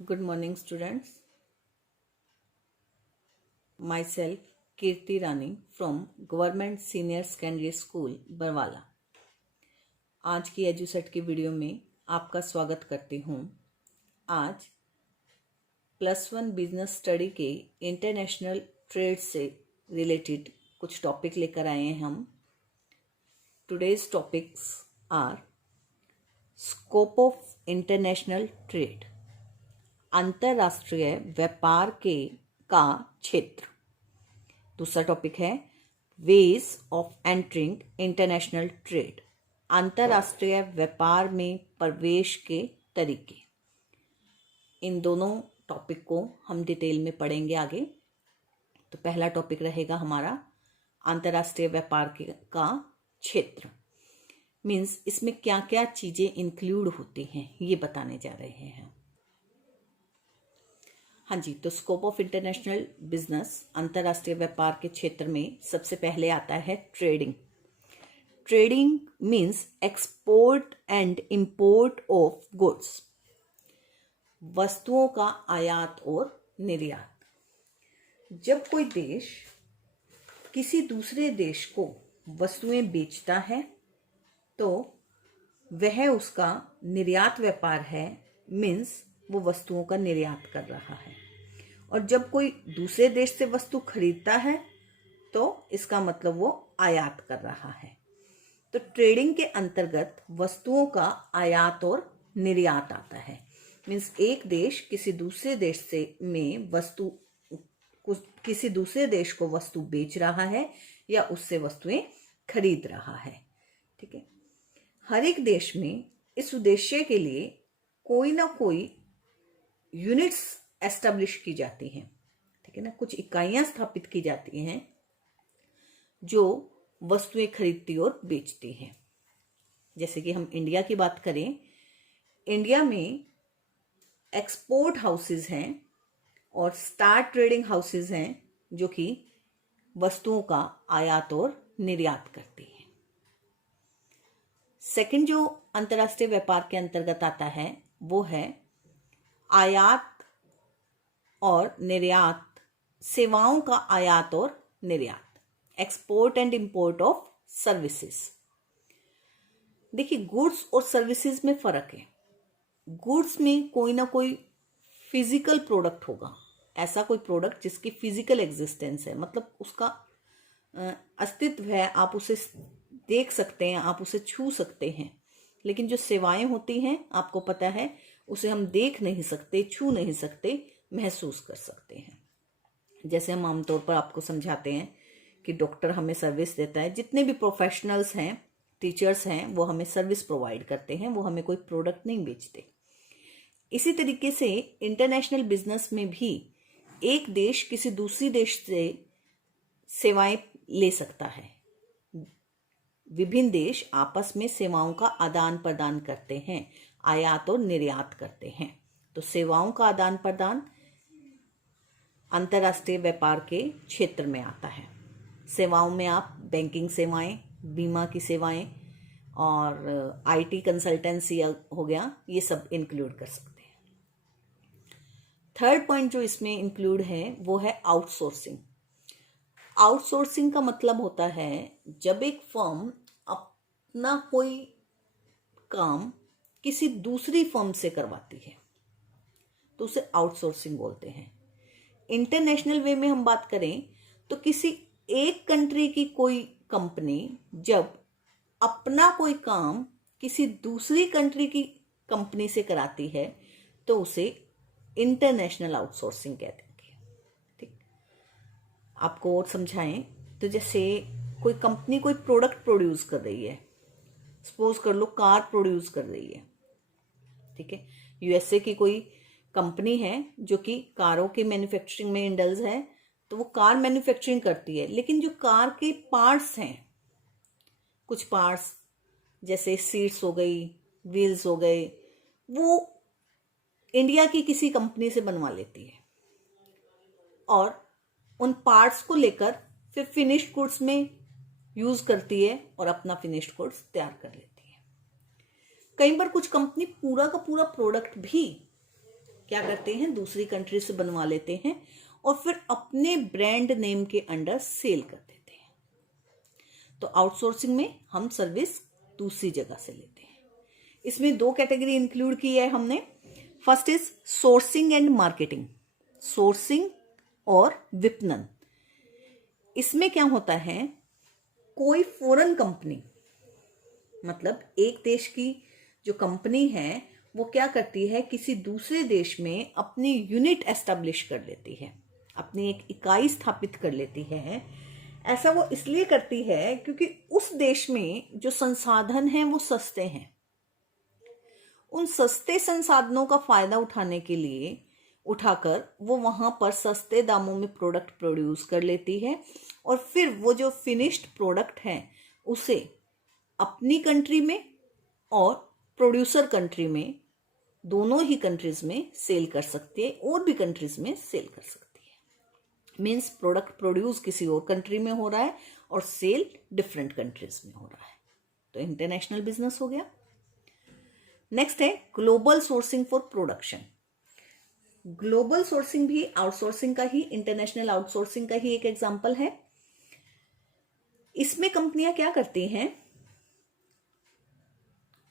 Good morning, students. Myself, Kirti Rani from Government Senior Secondary School, Barwala. आज की Edusat की video में आपका स्वागत करती हूँ। आज +1 बिजनेस स्टडी के इंटरनेशनल ट्रेड से रिलेटेड कुछ टॉपिक लेकर आए हैं हम। Today's topics are scope of international trade, अंतरराष्ट्रीय व्यापार का क्षेत्र। दूसरा टॉपिक है ways of entering international trade, अंतरराष्ट्रीय व्यापार में प्रवेश के तरीके। इन दोनों टॉपिक को हम डिटेल में पढ़ेंगे आगे। तो पहला टॉपिक रहेगा हमारा अंतरराष्ट्रीय व्यापार का क्षेत्र। मीन्स इसमें क्या क्या चीज़ें इंक्लूड होती हैं ये बताने जा रहे हैं। हाँ जी, तो स्कोप ऑफ इंटरनेशनल बिजनेस, अंतरराष्ट्रीय व्यापार के क्षेत्र में सबसे पहले आता है trading. Trading means export and import of goods, वस्तुओं का आयात और निर्यात। जब कोई देश किसी दूसरे देश को वस्तुएं बेचता है तो वह उसका निर्यात व्यापार है। मीन्स वो वस्तुओं का निर्यात कर रहा है। और जब कोई दूसरे देश से वस्तु खरीदता है तो इसका मतलब वो आयात कर रहा है। तो ट्रेडिंग के अंतर्गत वस्तुओं का आयात और निर्यात आता है। मीन्स एक देश किसी दूसरे देश को वस्तु बेच रहा है या उससे वस्तुएं खरीद रहा है। ठीक है, हर एक देश में इस उद्देश्य के लिए कोई ना कोई यूनिट्स एस्टेब्लिश की जाती हैं। ठीक है ना, कुछ इकाइयां स्थापित की जाती हैं जो वस्तुएं खरीदती और बेचती हैं। जैसे कि हम इंडिया की बात करें, इंडिया में एक्सपोर्ट हाउसेज हैं और स्टार ट्रेडिंग हाउसेज हैं जो कि वस्तुओं का आयात और निर्यात करती हैं। सेकंड जो अंतर्राष्ट्रीय व्यापार के अंतर्गत आता है वो है आयात और निर्यात, सेवाओं का आयात और निर्यात, export and import of services. देखिए, गुड्स और सर्विसेज में फर्क है। गुड्स में कोई ना कोई फिजिकल प्रोडक्ट होगा, ऐसा कोई प्रोडक्ट जिसकी फिजिकल एग्जिस्टेंस है, मतलब उसका अस्तित्व है, आप उसे देख सकते हैं, आप उसे छू सकते हैं। लेकिन जो सेवाएं होती हैं, आपको पता है, उसे हम देख नहीं सकते, छू नहीं सकते, महसूस कर सकते हैं। जैसे हम आमतौर पर आपको समझाते हैं कि डॉक्टर हमें सर्विस देता है, जितने भी प्रोफेशनल्स हैं, टीचर्स हैं, वो हमें सर्विस प्रोवाइड करते हैं, वो हमें कोई प्रोडक्ट नहीं बेचते। इसी तरीके से इंटरनेशनल बिजनेस में भी एक देश किसी दूसरी देश से सेवाएं ले सकता है। विभिन्न देश आपस में सेवाओं का आदान प्रदान करते हैं, आयात और निर्यात करते हैं। तो सेवाओं का आदान प्रदान अंतरराष्ट्रीय व्यापार के क्षेत्र में आता है। सेवाओं में आप बैंकिंग सेवाएं, बीमा की सेवाएं और आईटी कंसल्टेंसी हो गया, ये सब इंक्लूड कर सकते हैं। थर्ड पॉइंट जो इसमें इंक्लूड है वो है आउटसोर्सिंग। आउटसोर्सिंग का मतलब होता है जब एक फर्म अपना कोई काम किसी दूसरी फर्म से करवाती है तो उसे आउटसोर्सिंग बोलते हैं। इंटरनेशनल वे में हम बात करें तो किसी एक कंट्री की कोई कंपनी जब अपना कोई काम किसी दूसरी कंट्री की कंपनी से कराती है तो उसे इंटरनेशनल आउटसोर्सिंग कहते हैं। ठीक, आपको और समझाएं तो जैसे कोई कंपनी कोई प्रोडक्ट प्रोड्यूस कर रही है, सपोज कर लो कार प्रोड्यूस कर रही है। ठीक है, यूएसए की कोई कंपनी है जो कि कारों की मैन्युफैक्चरिंग में इंडल्ज है, तो वो कार मैन्युफैक्चरिंग करती है। लेकिन जो कार के पार्ट्स हैं, कुछ पार्ट्स जैसे सीट्स हो गई, व्हील्स हो गए, वो इंडिया की किसी कंपनी से बनवा लेती है और उन पार्ट्स को लेकर फिर फिनिश्ड गुड्स में यूज करती है और अपना फिनिश्ड गुड्स तैयार कर लेती है। कई बार कुछ कंपनी पूरा का पूरा प्रोडक्ट भी क्या करते हैं, दूसरी कंट्री से बनवा लेते हैं और फिर अपने ब्रांड नेम के अंडर सेल कर देते हैं। तो आउटसोर्सिंग में हम सर्विस दूसरी जगह से लेते हैं। इसमें दो कैटेगरी इंक्लूड की है हमने। First is sourcing and marketing, sourcing और विपणन। इसमें क्या होता है, कोई फॉरेन कंपनी, मतलब एक देश की जो कंपनी है वो क्या करती है, किसी दूसरे देश में अपनी यूनिट एस्टेब्लिश कर लेती है, अपनी एक इकाई स्थापित कर लेती है। ऐसा वो इसलिए करती है क्योंकि उस देश में जो संसाधन हैं वो सस्ते हैं। उन सस्ते संसाधनों का फायदा उठाने के लिए उठाकर वो वहां पर सस्ते दामों में प्रोडक्ट प्रोड्यूस कर लेती है और फिर वो जो फिनिश्ड प्रोडक्ट है उसे अपनी कंट्री में और प्रोड्यूसर कंट्री में, दोनों ही कंट्रीज में सेल कर सकती है और भी कंट्रीज में सेल कर सकती है। मीन्स प्रोडक्ट प्रोड्यूस किसी और कंट्री में हो रहा है और सेल डिफरेंट कंट्रीज में हो रहा है। तो इंटरनेशनल बिजनेस हो गया। नेक्स्ट है global sourcing for production. Global sourcing भी आउटसोर्सिंग का ही, इंटरनेशनल आउटसोर्सिंग का ही एक एग्जांपल है। इसमें कंपनियां क्या करती हैं,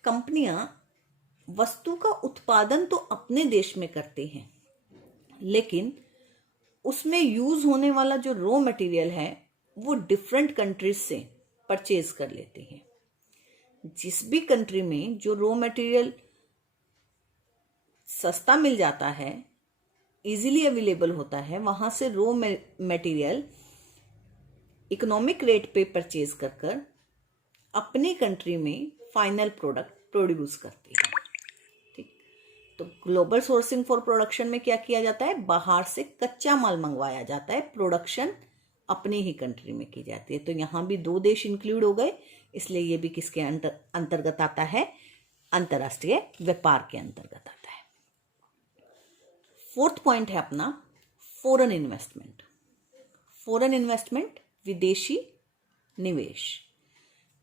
कंपनियां वस्तु का उत्पादन तो अपने देश में करती हैं, लेकिन उसमें यूज होने वाला जो रॉ मटेरियल है वो डिफरेंट कंट्रीज से परचेज कर लेती हैं। जिस भी कंट्री में जो रॉ मटेरियल सस्ता मिल जाता है, इजीली अवेलेबल होता है, वहां से रॉ मटेरियल इकोनॉमिक रेट पे परचेज कर अपनी कंट्री में फाइनल प्रोडक्ट प्रोड्यूस करती है। ठीक, तो ग्लोबल सोर्सिंग फॉर प्रोडक्शन में क्या किया जाता है, बाहर से कच्चा माल मंगवाया जाता है, प्रोडक्शन अपनी ही कंट्री में की जाती है। तो यहां भी दो देश इंक्लूड हो गए, इसलिए ये भी किसके अंतर्गत आता है, अंतरराष्ट्रीय व्यापार के अंतर्गत आता है। फोर्थ पॉइंट है अपना फॉरेन इन्वेस्टमेंट। फॉरेन इन्वेस्टमेंट, विदेशी निवेश।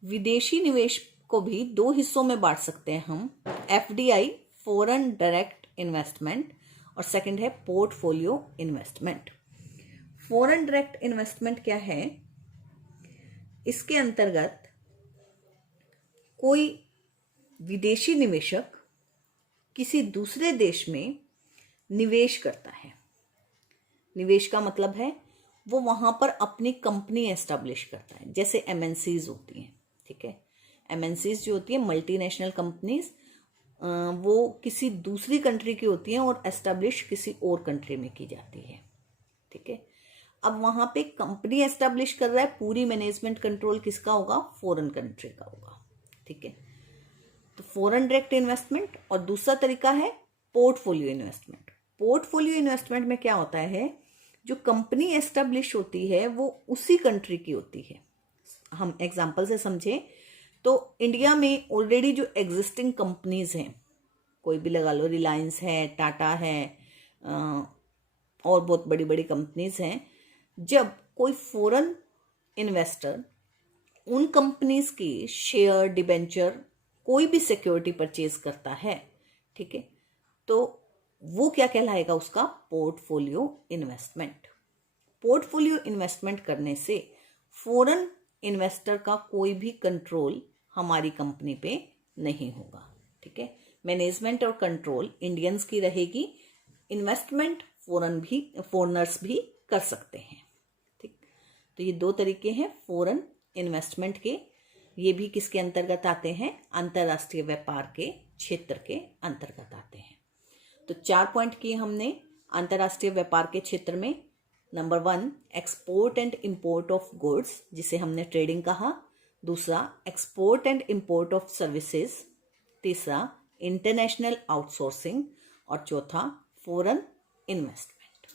विदेशी निवेश को भी दो हिस्सों में बांट सकते हैं हम, एफडीआई फॉरेन डायरेक्ट इन्वेस्टमेंट और सेकंड है portfolio investment. Foreign direct investment क्या है, इसके अंतर्गत कोई विदेशी निवेशक किसी दूसरे देश में निवेश करता है। निवेश का मतलब है वो वहां पर अपनी कंपनी एस्टेब्लिश करता है, जैसे एमएनसीज होती हैं। ठीक है, एमएनसीज जो होती है मल्टीनेशनल कंपनीज, वो किसी दूसरी कंट्री की होती हैं और एस्टेब्लिश किसी और कंट्री में की जाती है। ठीक है, अब वहां पे कंपनी एस्टेब्लिश कर रहा है, पूरी मैनेजमेंट कंट्रोल किसका होगा, फॉरेन कंट्री का होगा। ठीक है, तो फॉरेन डायरेक्ट इन्वेस्टमेंट। और दूसरा तरीका है पोर्टफोलियो इन्वेस्टमेंट। पोर्टफोलियो इन्वेस्टमेंट में क्या होता है, जो कंपनी एस्टेब्लिश होती है वो उसी कंट्री की होती है। हम एग्जांपल से समझें तो इंडिया में ऑलरेडी जो एग्जिस्टिंग कंपनीज हैं, कोई भी लगा लो, रिलायंस है, टाटा है, और बहुत बड़ी बड़ी कंपनीज हैं। जब कोई फॉरेन इन्वेस्टर उन कंपनीज की शेयर, डिबेंचर, कोई भी सिक्योरिटी परचेज करता है, ठीक है, तो वो क्या कहलाएगा, उसका पोर्टफोलियो इन्वेस्टमेंट। पोर्टफोलियो इन्वेस्टमेंट करने से फॉरेन इन्वेस्टर का कोई भी कंट्रोल हमारी कंपनी पे नहीं होगा। ठीक है, मैनेजमेंट और कंट्रोल इंडियंस की रहेगी, इन्वेस्टमेंट फॉरेनर्स भी कर सकते हैं। ठीक, तो ये दो तरीके हैं फॉरेन इन्वेस्टमेंट के। ये भी किसके अंतर्गत आते हैं, अंतरराष्ट्रीय व्यापार के क्षेत्र के अंतर्गत आते हैं। तो 4 पॉइंट किए हमने अंतरराष्ट्रीय व्यापार के क्षेत्र में। Number 1 export and import of goods, जिसे हमने ट्रेडिंग कहा। दूसरा export and import of services. तीसरा इंटरनेशनल आउटसोर्सिंग और चौथा फॉरेन इन्वेस्टमेंट।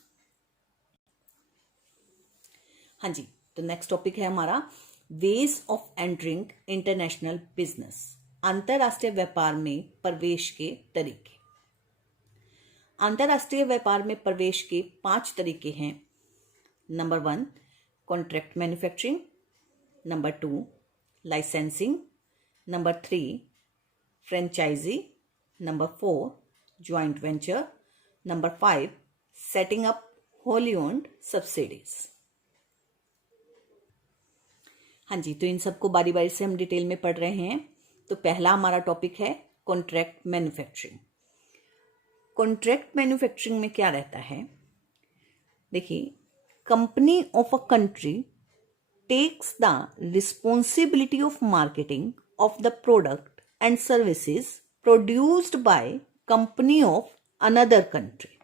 हाँ जी, तो नेक्स्ट टॉपिक है हमारा veg of entering international business, अंतरराष्ट्रीय व्यापार में प्रवेश के तरीके। अंतरराष्ट्रीय व्यापार में प्रवेश के 5 तरीके हैं। Number 1 contract manufacturing, number 2 licensing, number 3 franchisee, number 4 joint venture number 5, setting up wholly owned subsidiaries. हाँ जी, तो इन सबको बारी बारी से हम डिटेल में पढ़ रहे हैं। तो पहला हमारा टॉपिक है कॉन्ट्रैक्ट मैन्युफैक्चरिंग। कॉन्ट्रैक्ट मैन्युफैक्चरिंग में क्या रहता है, देखिए, company of a country takes the responsibility of marketing of the product and services produced by company of another country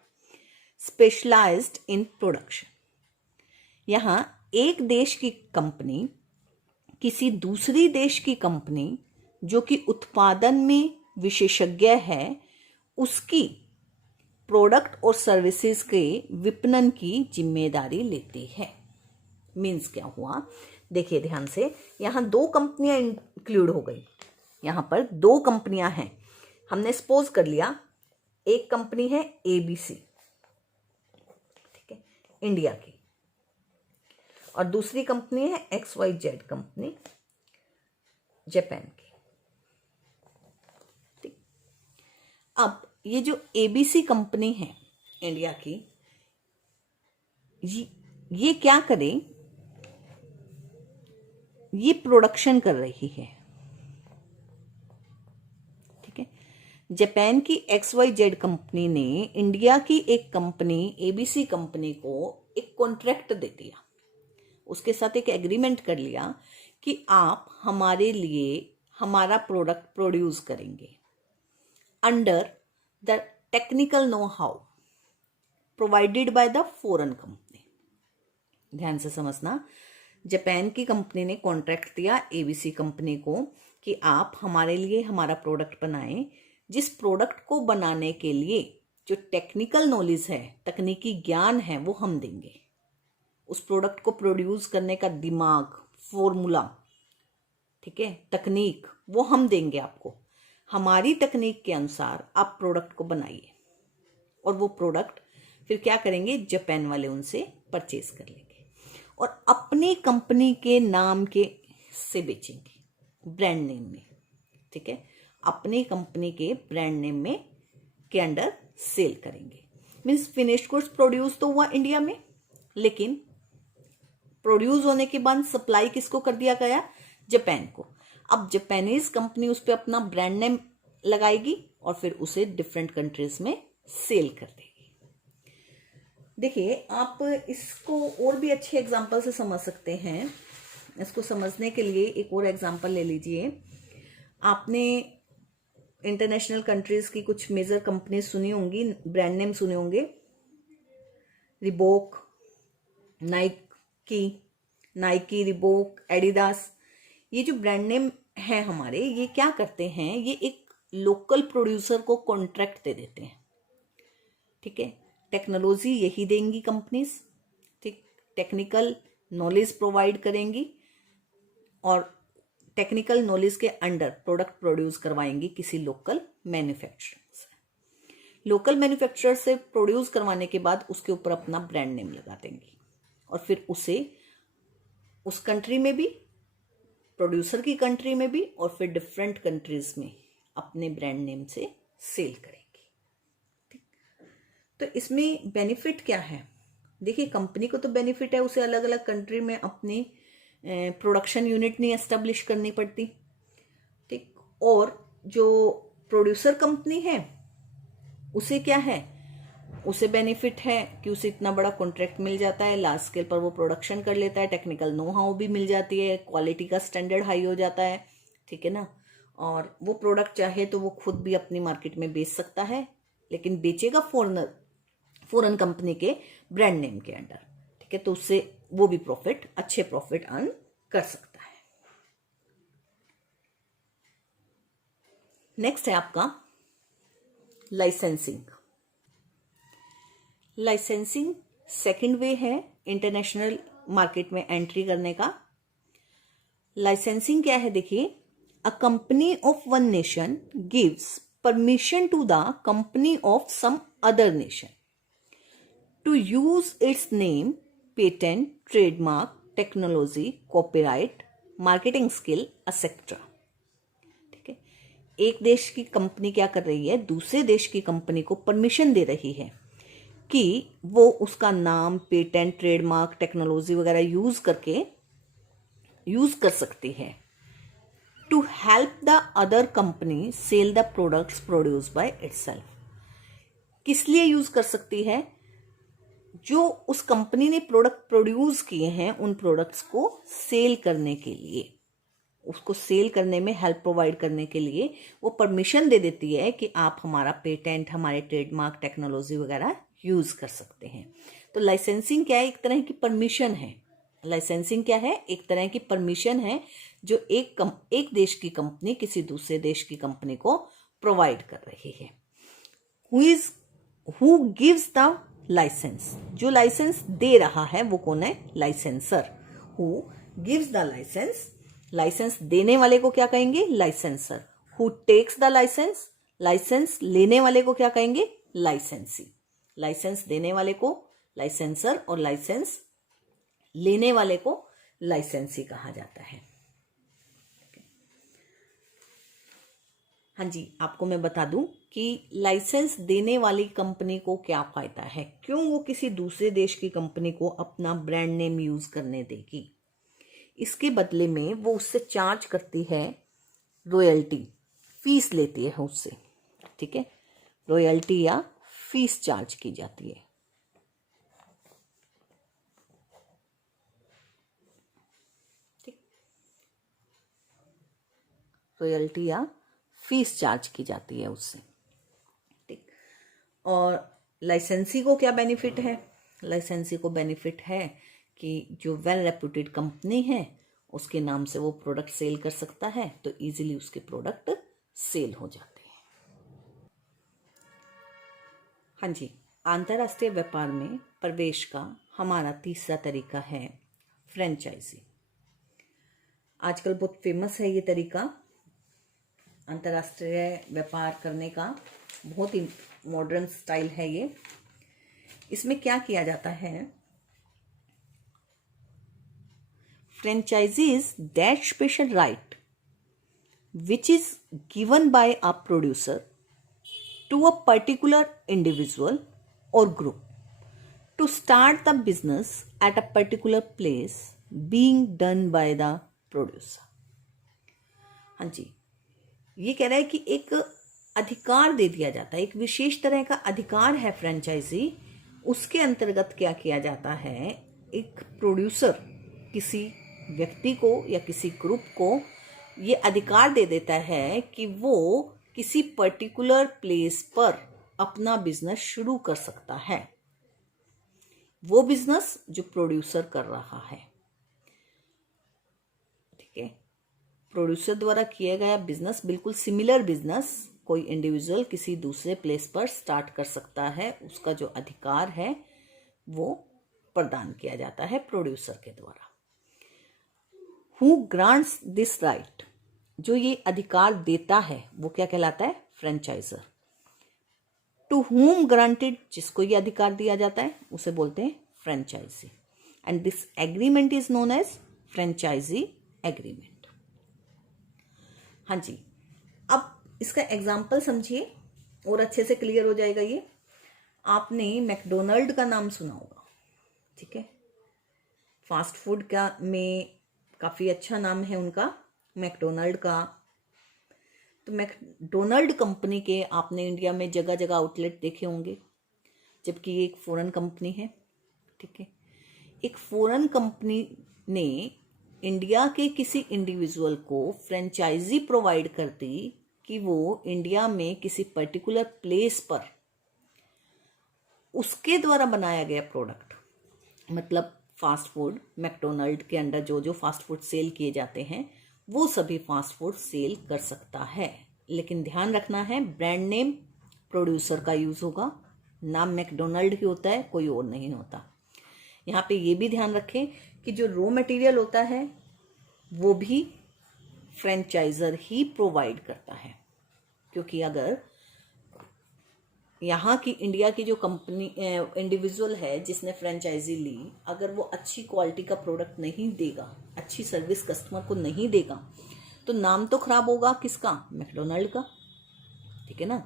specialised in production. यहां एक देश की कंपनी किसी दूसरी देश की कंपनी जो कि उत्पादन में विशेषज्ञ है उसकी प्रोडक्ट और सर्विसेज के विपणन की जिम्मेदारी लेती है। मीन्स क्या हुआ, देखिए ध्यान से, यहां 2 कंपनियां इंक्लूड हो गई। यहां पर 2 कंपनियां हैं। हमने सपोज कर लिया एक कंपनी है ABC, ठीक है, इंडिया की, और दूसरी कंपनी है XYZ कंपनी, जापान की। ठीक, अब ये जो ABC कंपनी है इंडिया की, ये क्या करे, ये प्रोडक्शन कर रही है, ठीक है। जापान की XYZ कंपनी ने इंडिया की एक कंपनी ABC कंपनी को एक कॉन्ट्रैक्ट दे दिया, उसके साथ एक एग्रीमेंट कर लिया कि आप हमारे लिए हमारा प्रोडक्ट प्रोड्यूस करेंगे under the technical know how provided by the foreign company. ध्यान से समझना, जापान की कंपनी ने कॉन्ट्रैक्ट दिया ABC कंपनी को कि आप हमारे लिए हमारा प्रोडक्ट बनाएं, जिस प्रोडक्ट को बनाने के लिए जो टेक्निकल नॉलेज है, तकनीकी ज्ञान है, वो हम देंगे। उस प्रोडक्ट को प्रोड्यूस करने का दिमाग, फॉर्मूला, ठीक है, तकनीक, वो हम देंगे आपको। हमारी तकनीक के अनुसार आप प्रोडक्ट को बनाइए, और वो प्रोडक्ट फिर क्या करेंगे, जापान वाले उनसे परचेज कर लेंगे और अपनी कंपनी के नाम के से बेचेंगे, ब्रांड नेम में, ठीक है, अपनी कंपनी के ब्रांड नेम में के अंडर सेल करेंगे। मीन्स फिनिश्ड गुड्स प्रोड्यूस तो हुआ इंडिया में, लेकिन प्रोड्यूस होने के बाद सप्लाई किसको कर दिया गया, जापान को। अब जापानीज कंपनी उस पर अपना ब्रांड नेम लगाएगी और फिर उसे डिफरेंट कंट्रीज में सेल कर देगी। देखिए, आप इसको और भी अच्छे एग्जांपल से समझ सकते हैं। इसको समझने के लिए एक और एग्जांपल ले लीजिए। आपने इंटरनेशनल कंट्रीज की कुछ मेजर कंपनी सुनी होंगी, ब्रांड नेम सुने होंगे, रिबॉक, नाइकी, रिबॉक, एडिडास। ये जो ब्रांड नेम है हमारे, ये क्या करते हैं, ये एक लोकल प्रोड्यूसर को कॉन्ट्रैक्ट दे देते हैं, ठीक है। टेक्नोलॉजी यही देंगी कंपनीज, ठीक, टेक्निकल नॉलेज प्रोवाइड करेंगी और टेक्निकल नॉलेज के अंडर प्रोडक्ट प्रोड्यूस करवाएंगी किसी लोकल मैन्युफैक्चरर से। लोकल मैन्युफैक्चरर से प्रोड्यूस करवाने के बाद उसके ऊपर अपना ब्रांड नेम लगा देंगी और फिर उसे उस कंट्री में भी, प्रोड्यूसर की कंट्री में भी, और फिर डिफरेंट कंट्रीज में अपने ब्रांड नेम से सेल करेंगी, ठीक। तो इसमें बेनिफिट क्या है, देखिए, कंपनी को तो बेनिफिट है, उसे अलग अलग कंट्री में अपनी प्रोडक्शन यूनिट नहीं एस्टेब्लिश करनी पड़ती, ठीक। और जो प्रोड्यूसर कंपनी है उसे क्या है, उसे बेनिफिट है कि उसे इतना बड़ा कॉन्ट्रैक्ट मिल जाता है, लार्ज स्केल पर वो प्रोडक्शन कर लेता है, टेक्निकल नो हाउ भी मिल जाती है, क्वालिटी का स्टैंडर्ड हाई हो जाता है, ठीक है ना। और वो प्रोडक्ट चाहे तो वो खुद भी अपनी मार्केट में बेच सकता है, लेकिन बेचेगा फॉरेन कंपनी के ब्रांड नेम के अंडर, ठीक है। तो उससे वो भी अच्छे प्रॉफिट अर्न कर सकता है। नेक्स्ट है आपका लाइसेंसिंग। लाइसेंसिंग सेकंड वे है इंटरनेशनल मार्केट में एंट्री करने का। लाइसेंसिंग क्या है, देखिए, a company of one nation gives permission to the company of some other nation to use its name, patent, trademark, technology, copyright, marketing skill, etcetera, ठीक है। एक देश की कंपनी क्या कर रही है, दूसरे देश की कंपनी को परमिशन दे रही है कि वो उसका नाम, पेटेंट, ट्रेडमार्क, टेक्नोलॉजी वगैरह यूज कर सकती है to help the other company sell the products produce by itself. किस लिए यूज कर सकती है? जो उस कंपनी ने प्रोडक्ट प्रोड्यूस किए हैं उन प्रोडक्ट्स को सेल करने के लिए, उसको सेल करने में हेल्प प्रोवाइड करने के लिए वो परमिशन दे देती है कि आप हमारा पेटेंट, हमारे ट्रेडमार्क, टेक्नोलॉजी वगैरह यूज कर सकते हैं। तो लाइसेंसिंग क्या है? एक तरह की परमिशन है। लाइसेंसिंग क्या है? एक तरह की परमिशन है जो एक देश की कंपनी किसी दूसरे देश की कंपनी को प्रोवाइड कर रही है। Who gives the licence? जो लाइसेंस दे रहा है वो कौन है? Licensor. Who gives the licence? Licence देने वाले को क्या कहेंगे? Licensor. Who takes the licence? Licence लेने वाले को क्या कहेंगे? लाइसेंसी। लाइसेंस देने वाले को लाइसेंसर और लाइसेंस लेने वाले को लाइसेंसी कहा जाता है। हाँ जी, आपको मैं बता दूं कि लाइसेंस देने वाली कंपनी को क्या फायदा है, क्यों वो किसी दूसरे देश की कंपनी को अपना ब्रांड नेम यूज करने देगी। इसके बदले में वो उससे चार्ज करती है रॉयल्टी, फीस लेती है उससे, ठीक है, रॉयल्टी या फीस चार्ज की जाती है। ठीक, रॉयल्टी या फीस चार्ज की जाती है उससे। ठीक, और लाइसेंसी को क्या बेनिफिट है? लाइसेंसी को बेनिफिट है कि जो वेल रेप्यूटेड कंपनी है उसके नाम से वो प्रोडक्ट सेल कर सकता है, तो इजीली उसके प्रोडक्ट सेल हो जाते हैं। हाँ जी, अंतर्राष्ट्रीय व्यापार में प्रवेश का हमारा तीसरा तरीका है फ्रेंचाइजी। आजकल बहुत फेमस है ये तरीका, अंतर्राष्ट्रीय व्यापार करने का बहुत ही मॉडर्न स्टाइल है ये। इसमें क्या किया जाता है? Franchise is that special right which is given by a producer to a particular individual or group to start the business at a particular place being done by the producer। हाँ जी, ये कह रहा है कि एक अधिकार दे दिया जाता है, एक विशेष तरह का अधिकार है फ्रेंचाइजी। उसके अंतर्गत क्या किया जाता है? एक प्रोड्यूसर किसी व्यक्ति को या किसी ग्रुप को ये अधिकार दे देता है कि वो किसी पर्टिकुलर प्लेस पर अपना बिजनेस शुरू कर सकता है, वो बिजनेस जो प्रोड्यूसर कर रहा है। ठीक है, प्रोड्यूसर द्वारा किया गया बिजनेस, बिल्कुल सिमिलर बिजनेस कोई इंडिविजुअल किसी दूसरे प्लेस पर स्टार्ट कर सकता है, उसका जो अधिकार है वो प्रदान किया जाता है प्रोड्यूसर के द्वारा। Who grants this right? जो ये अधिकार देता है वो क्या कहलाता है? फ्रेंचाइजर। To whom granted? जिसको ये अधिकार दिया जाता है उसे बोलते हैं franchisee. And this agreement is known as franchisee agreement. हाँ जी, अब इसका एग्जाम्पल समझिए और अच्छे से क्लियर हो जाएगा ये। आपने मैकडोनल्ड का नाम सुना होगा, ठीक है, फास्ट फूड का में काफ़ी अच्छा नाम है उनका, मैकडोनल्ड का। तो मैकडोनल्ड कंपनी के आपने इंडिया में जगह जगह आउटलेट देखे होंगे, जबकि ये एक फॉरेन कंपनी है। ठीक है, एक फॉरेन कंपनी ने इंडिया के किसी इंडिविजुअल को फ्रेंचाइजी प्रोवाइड कर दी कि वो इंडिया में किसी पर्टिकुलर प्लेस पर उसके द्वारा बनाया गया प्रोडक्ट, मतलब फास्ट फूड, मैकडोनल्ड के अंडर जो जो फास्ट फूड सेल किए जाते हैं वो सभी फास्ट फूड सेल कर सकता है। लेकिन ध्यान रखना है, ब्रांड नेम प्रोड्यूसर का यूज होगा, नाम मैकडोनल्ड ही होता है, कोई और नहीं होता। यहाँ पे ये भी ध्यान रखें कि जो रॉ मटेरियल होता है वो भी फ्रेंचाइजर ही प्रोवाइड करता है, क्योंकि अगर यहाँ की इंडिया की जो कंपनी इंडिविजुअल है जिसने फ्रेंचाइजी ली, अगर वो अच्छी क्वालिटी का प्रोडक्ट नहीं देगा, अच्छी सर्विस कस्टमर को नहीं देगा, तो नाम तो खराब होगा किसका? मैकडोनल्ड का। ठीक है ना।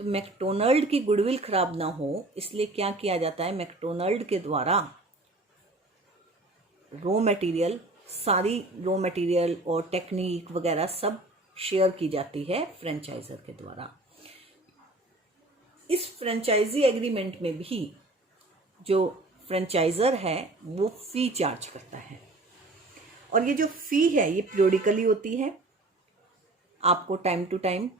तो मैकडोनल्ड की गुडविल खराब ना हो इसलिए क्या किया जाता है, मैकडोनल्ड के द्वारा रॉ मटेरियल, सारी रॉ मटेरियल और टेक्निक वगैरह सब शेयर की जाती है फ्रेंचाइजर के द्वारा। इस फ्रेंचाइजी एग्रीमेंट में भी जो फ्रेंचाइजर है वो फी चार्ज करता है, और ये जो फी है ये पीरियडिकली होती है। आपको टाइम टू टाइम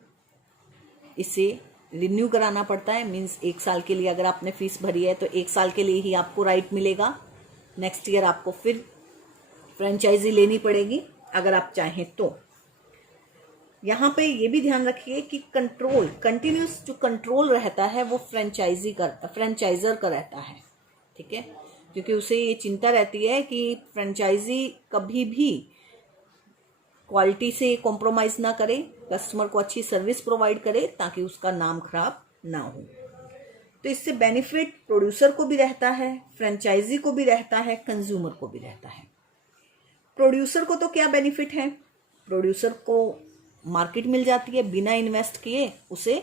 इसे रिन्यू कराना पड़ता है। मीन्स 1 साल के लिए अगर आपने फीस भरी है तो 1 साल के लिए ही आपको राइट मिलेगा। नेक्स्ट ईयर आपको फिर फ्रेंचाइजी लेनी पड़ेगी अगर आप चाहें तो। यहाँ पे ये भी ध्यान रखिए कि कंट्रोल, कंटिन्यूस जो कंट्रोल रहता है वो फ्रेंचाइजर का रहता है, ठीक है, क्योंकि उसे ये चिंता रहती है कि फ्रेंचाइजी कभी भी क्वालिटी से कॉम्प्रोमाइज़ ना करे, कस्टमर को अच्छी सर्विस प्रोवाइड करे ताकि उसका नाम खराब ना हो। तो इससे बेनिफिट प्रोड्यूसर को भी रहता है, फ्रेंचाइजी को भी रहता है, कंज्यूमर को भी रहता है। प्रोड्यूसर को तो क्या बेनिफिट है, प्रोड्यूसर को मार्केट मिल जाती है, बिना इन्वेस्ट किए उसे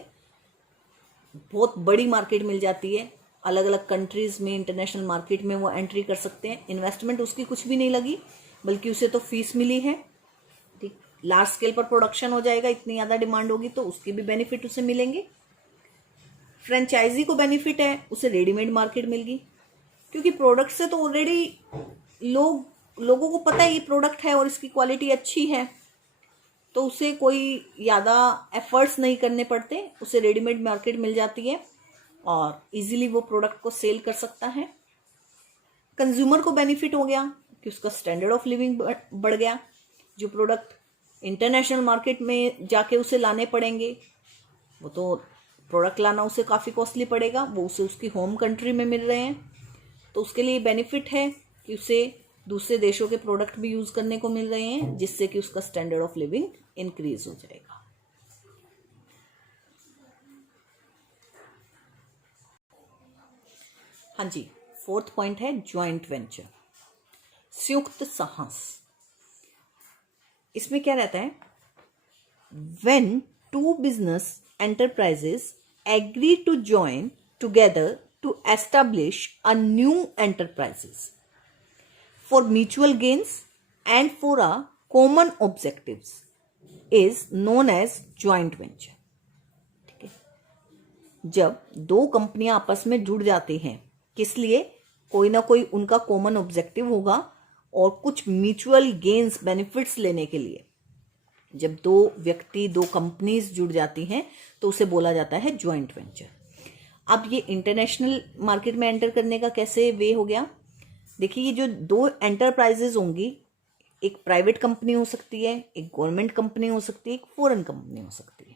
बहुत बड़ी मार्केट मिल जाती है। अलग अलग कंट्रीज में, इंटरनेशनल मार्केट में वो एंट्री कर सकते हैं। इन्वेस्टमेंट उसकी कुछ भी नहीं लगी, बल्कि उसे तो फीस मिली है। ठीक, लार्ज स्केल पर प्रोडक्शन हो जाएगा, इतनी ज़्यादा डिमांड होगी तो उसके भी बेनिफिट उसे मिलेंगे। फ्रेंचाइजी को बेनिफिट है, उसे रेडीमेड मार्केट मिल गई, क्योंकि प्रोडक्ट से तो ऑलरेडी लोगों को पता है ये प्रोडक्ट है और इसकी क्वालिटी अच्छी है, तो उसे कोई ज़्यादा एफर्ट्स नहीं करने पड़ते, उसे रेडीमेड मार्केट मिल जाती है और इजीली वो प्रोडक्ट को सेल कर सकता है। कंज्यूमर को बेनिफिट हो गया कि उसका स्टैंडर्ड ऑफ लिविंग बढ़ गया। जो प्रोडक्ट इंटरनेशनल मार्केट में जाके उसे लाने पड़ेंगे, वो तो प्रोडक्ट लाना उसे काफ़ी कॉस्टली पड़ेगा, वो उसे उसकी होम कंट्री में मिल रहे हैं, तो उसके लिए बेनिफिट है कि उसे दूसरे देशों के प्रोडक्ट भी यूज़ करने को मिल रहे हैं, जिससे कि उसका स्टैंडर्ड ऑफ लिविंग इंक्रीज हो जाएगा। हाँ जी, 4th पॉइंट है ज्वाइंट वेंचर, संयुक्त साहस। इसमें क्या रहता है, when 2 business enterprises agree to join together to establish a new enterprises for mutual gains and for a common objectives is known as joint venture। ठीक है, जब 2 कंपनियां आपस में जुड़ जाती हैं, किस लिए, कोई ना कोई उनका कॉमन ऑब्जेक्टिव होगा और कुछ म्यूचुअल गेन्स, बेनिफिट्स लेने के लिए जब 2 व्यक्ति, 2 कंपनीज जुड़ जाती हैं तो उसे बोला जाता है ज्वाइंट वेंचर। अब ये इंटरनेशनल मार्केट में एंटर करने का कैसे वे हो गया, देखिए ये जो 2 एंटरप्राइजेज होंगी, एक प्राइवेट कंपनी हो सकती है, एक गवर्नमेंट कंपनी हो सकती है, एक फॉरेन कंपनी हो सकती है।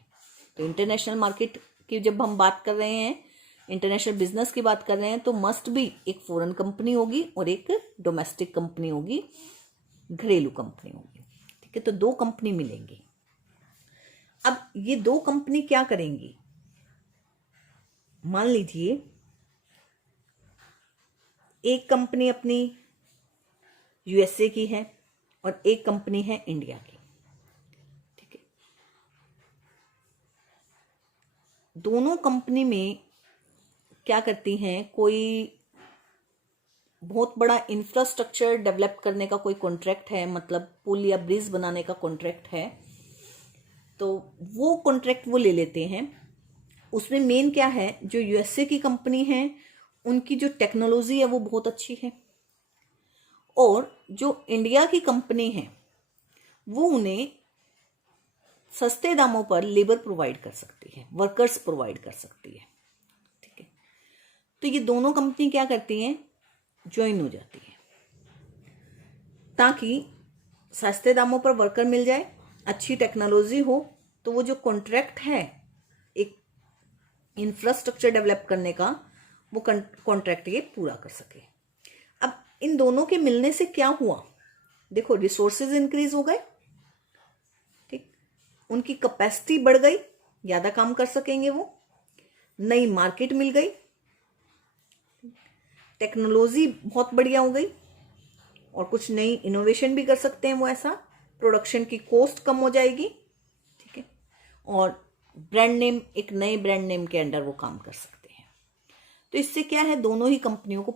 तो इंटरनेशनल मार्केट की जब हम बात कर रहे हैं, इंटरनेशनल बिजनेस की बात कर रहे हैं, तो मस्ट भी एक फॉरेन कंपनी होगी और एक डोमेस्टिक कंपनी होगी, घरेलू कंपनी होगी। ठीक है, तो 2 कंपनी मिलेंगी। अब ये 2 कंपनी क्या करेंगी, मान लीजिए एक कंपनी अपनी यूएसए की है और एक कंपनी है इंडिया की। ठीक है, दोनों कंपनी में क्या करती हैं, कोई बहुत बड़ा इंफ्रास्ट्रक्चर डेवलप करने का कोई कॉन्ट्रैक्ट है, मतलब पुल या ब्रिज बनाने का कॉन्ट्रैक्ट है, तो वो कॉन्ट्रैक्ट वो ले लेते हैं। उसमें मेन क्या है, जो यूएसए की कंपनी है उनकी जो टेक्नोलॉजी है वो बहुत अच्छी है, और जो इंडिया की कंपनी है वो उन्हें सस्ते दामों पर लेबर प्रोवाइड कर सकती है, वर्कर्स प्रोवाइड कर सकती है। ठीक है, तो ये दोनों कंपनी क्या करती हैं, ज्वाइन हो जाती है ताकि सस्ते दामों पर वर्कर मिल जाए, अच्छी टेक्नोलॉजी हो, तो वो जो कॉन्ट्रैक्ट है एक इंफ्रास्ट्रक्चर डेवलप करने का, वो कॉन्ट्रैक्ट ये पूरा कर सके। अब इन दोनों के मिलने से क्या हुआ, देखो रिसोर्सेज इंक्रीज हो गए, ठीक, उनकी कैपेसिटी बढ़ गई, ज़्यादा काम कर सकेंगे वो, नई मार्केट मिल गई, टेक्नोलॉजी बहुत बढ़िया हो गई और कुछ नई इनोवेशन भी कर सकते हैं वो, ऐसा प्रोडक्शन की कॉस्ट कम हो जाएगी। ठीक है, और ब्रांड नेम, एक नए ब्रांड नेम के अंडर वो काम कर सकते हैं। तो इससे क्या है, दोनों ही कंपनियों को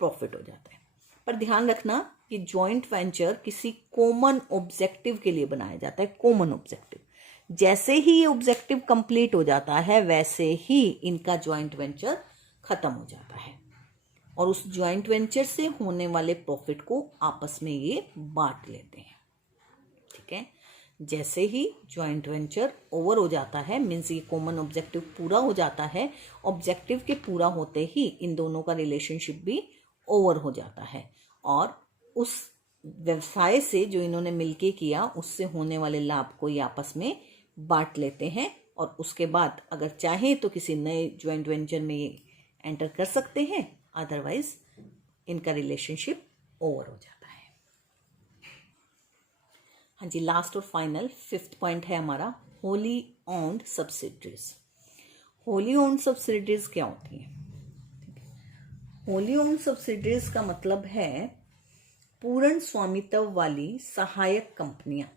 प्रॉफिट हो जाता है। पर ध्यान रखना कि जॉइंट वेंचर किसी कॉमन ऑब्जेक्टिव के लिए बनाया जाता है, कॉमन ऑब्जेक्टिव। जैसे ही ये ऑब्जेक्टिव कंप्लीट हो जाता है वैसे ही इनका जॉइंट वेंचर खत्म हो जाता है और उस जॉइंट वेंचर से होने वाले प्रॉफिट को आपस में ये बांट लेते हैं। ठीक है, जैसे ही जॉइंट वेंचर ओवर हो जाता है, मीन्स ये कॉमन ऑब्जेक्टिव पूरा हो जाता है, ऑब्जेक्टिव के पूरा होते ही इन दोनों का रिलेशनशिप भी ओवर हो जाता है और उस व्यवसाय से जो इन्होंने मिलके किया उससे होने वाले लाभ को ये आपस में बांट लेते हैं और उसके बाद अगर चाहें तो किसी नए जॉइंट वेंचर में ये एंटर कर सकते हैं, अदरवाइज इनका रिलेशनशिप ओवर हो जाता है। हाँ जी, लास्ट और फाइनल 5th पॉइंट है हमारा wholly owned subsidiaries. Wholly owned subsidiaries क्या होती है? होली ओन्ड सब्सिडरीज का मतलब है पूर्ण स्वामित्व वाली सहायक कंपनियां।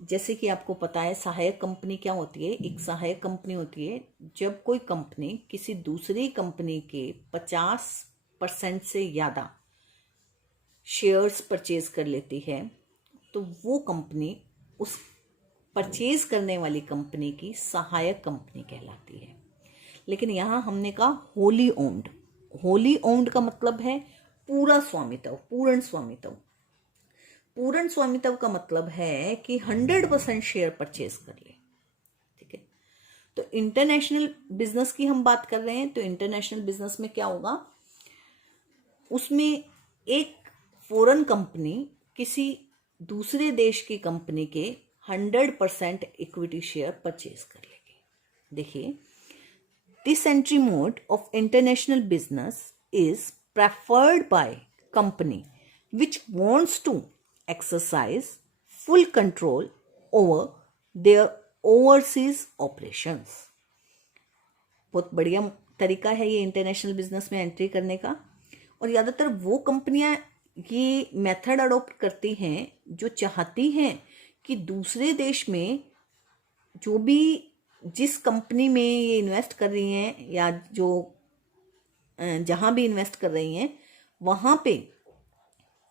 जैसे कि आपको पता है सहायक कंपनी क्या होती है। एक सहायक कंपनी होती है जब कोई कंपनी किसी दूसरी कंपनी के 50% से ज़्यादा शेयर्स परचेज कर लेती है तो वो कंपनी उस परचेज करने वाली कंपनी की सहायक कंपनी कहलाती है। लेकिन यहाँ हमने कहा होली ओन्ड। होली ओन्ड का मतलब है पूरा स्वामित्व, पूर्ण स्वामित्व। पूर्ण स्वामित्व का मतलब है कि 100% शेयर परचेज कर ले। ठीक है, तो इंटरनेशनल बिजनेस की हम बात कर रहे हैं तो इंटरनेशनल बिजनेस में क्या होगा, उसमें एक फॉरेन कंपनी किसी दूसरे देश की कंपनी के 100% इक्विटी शेयर परचेज कर लेगी। देखिए, this entry mode of international business is preferred by company which wants to exercise full control over their overseas operations। बहुत बढ़िया तरीका है ये इंटरनेशनल बिजनेस में एंट्री करने का। और ज़्यादातर वो कंपनियां ये मेथड अडॉप्ट करती हैं जो चाहती हैं कि दूसरे देश में जो भी जिस कंपनी में ये इन्वेस्ट कर रही हैं या जो जहाँ भी इन्वेस्ट कर रही हैं वहाँ पे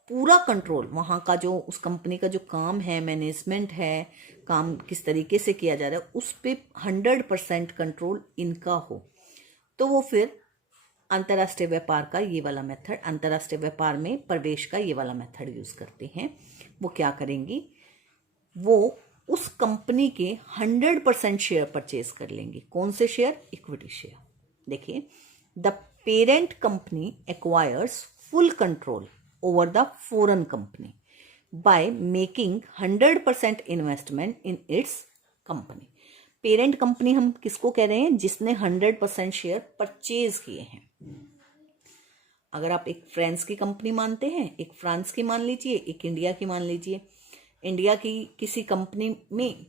पूरा कंट्रोल, वहाँ का जो उस कंपनी का जो काम है, मैनेजमेंट है, काम किस तरीके से किया जा रहा है, उस पे 100% कंट्रोल इनका हो। तो वो फिर अंतर्राष्ट्रीय व्यापार का ये वाला मेथड, अंतर्राष्ट्रीय व्यापार में प्रवेश का ये वाला मेथड यूज़ करते हैं। वो क्या करेंगी, वो उस कंपनी के 100% शेयर परचेज कर लेंगी। कौन से शेयर? Equity share. देखिए, the parent company acquires full control over the foreign company by making 100% investment in its company। Parent company हम किसको कह रहे हैं? जिसने 100% शेयर परचेज किए हैं। अगर आप एक फ्रांस की कंपनी मानते हैं, एक फ्रांस की मान लीजिए, एक इंडिया की मान लीजिए। इंडिया की किसी कंपनी में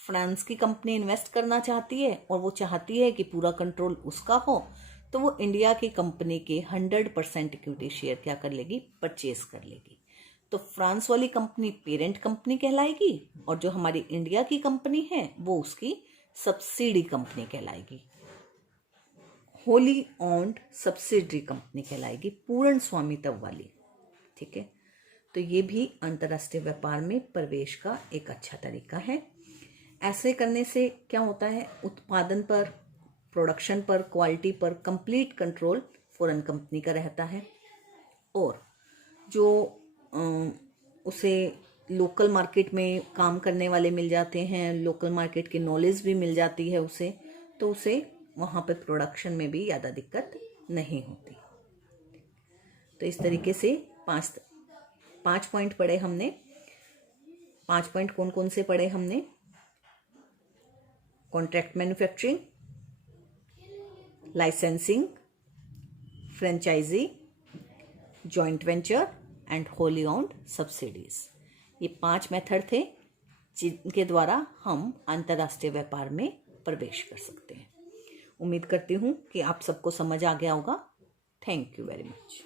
फ्रांस की कंपनी इन्वेस्ट करना चाहती है और वो चाहती है कि पूरा कंट्रोल उसका हो, तो वो इंडिया की कंपनी के 100% इक्विटी शेयर क्या कर लेगी? परचेज कर लेगी। तो फ्रांस वाली कंपनी पेरेंट कंपनी कहलाएगी और जो हमारी इंडिया की कंपनी है वो उसकी सब्सिडी कंपनी कहलाएगी, होली ओन्ड सब्सिडरी कंपनी कहलाएगी, पूर्ण स्वामित्व वाली। ठीक है, तो ये भी अंतर्राष्ट्रीय व्यापार में प्रवेश का एक अच्छा तरीका है। ऐसे करने से क्या होता है, उत्पादन पर, प्रोडक्शन पर, क्वालिटी पर कंप्लीट कंट्रोल फॉरेन कंपनी का रहता है और जो उसे लोकल मार्केट में काम करने वाले मिल जाते हैं, लोकल मार्केट की नॉलेज भी मिल जाती है उसे, तो उसे वहाँ पे प्रोडक्शन में भी ज़्यादा दिक्कत नहीं होती। तो इस तरीके से पाँच पॉइंट पढ़े हमने। 5 पॉइंट कौन कौन से पढ़े हमने? Contract manufacturing, licensing, franchisee, joint venture and wholly owned subsidiaries. ये 5 मेथड थे जिनके द्वारा हम अंतर्राष्ट्रीय व्यापार में प्रवेश कर सकते हैं। उम्मीद करती हूँ कि आप सबको समझ आ गया होगा। Thank you very much.